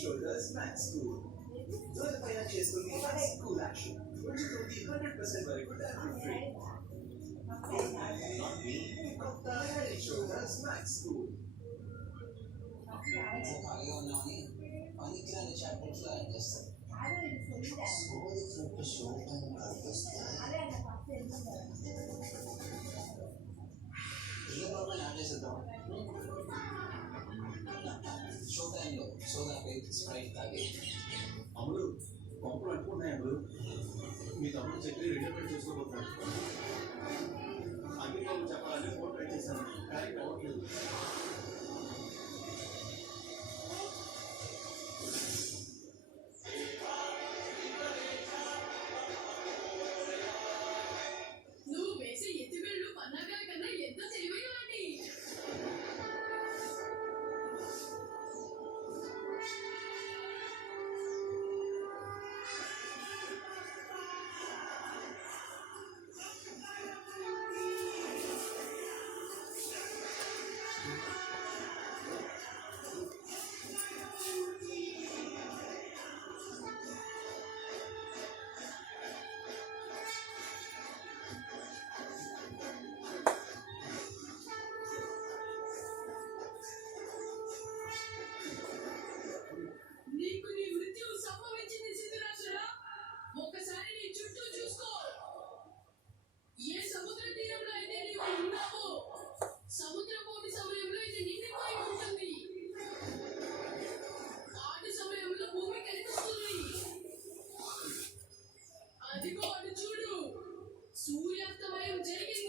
Shoulders max cool. Those are చేసుకుని cool action. Which will be 100% very good and free. Not me. Shoulders max cool. ఖాళీగా ఉన్నామని పనికిరాని chapters లో add చేస్తారు. సోది ఫ్రూట్ షో టైం ఏ problem add చేసేద్దాం. Show టైంలో సోదా పేరు స్ప్రైట్ తాగే అమలు పంపులు అంటుకున్నాయి. అమలు మీ తమ్ముడు చక్రి రిటైర్మెంట్ చేసుకోబోతున్నాడు. అందుకే చెప్పాలని ఫోన్ ట్రై చేశాను కానీ అవ్వట్లేదు. అదిగో అటు చూడు, సూర్యాస్తమయం జరిగింది.